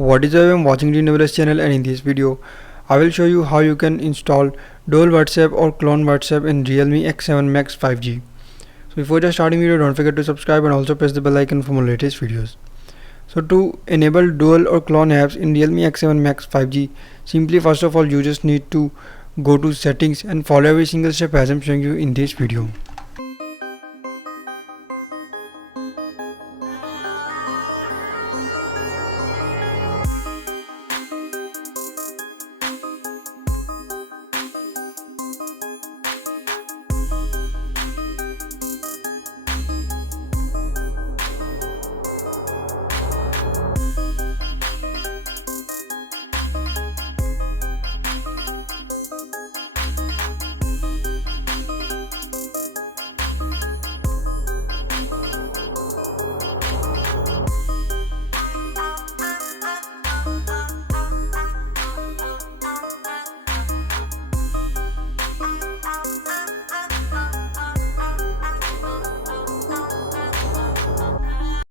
What is up, I'm watching the Neverless channel, and in this video I will show you how you can install dual WhatsApp or clone WhatsApp in Realme X7 Max 5G. So before just starting video, don't forget to subscribe and also press the bell icon for more latest videos. So to enable dual or clone apps in Realme X7 Max 5G, simply first of all you just need to go to settings and follow every single step as I'm showing you in this video.